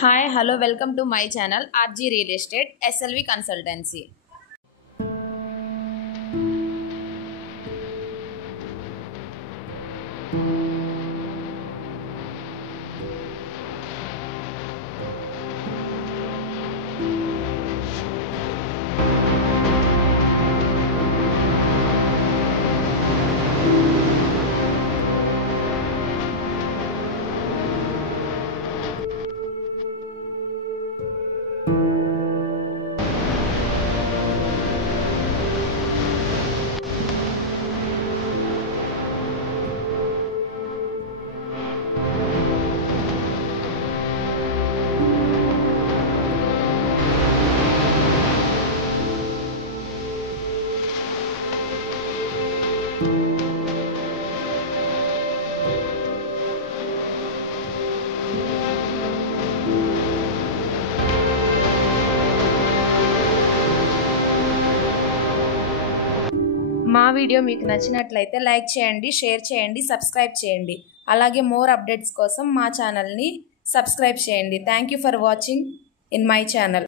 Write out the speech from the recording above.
Hi, hello, welcome to my channel RG Real Estate SLV Consultancy. మా video మీకు నచ్చినట్లయితే like చేయండి, share చేయండి, సబ్స్క్రైబ్ చేయండి. అలాగే మోర్ అప్డేట్స్ కోసం మా ఛానల్ని సబ్స్క్రైబ్ చేయండి. Thank you for watching in my channel.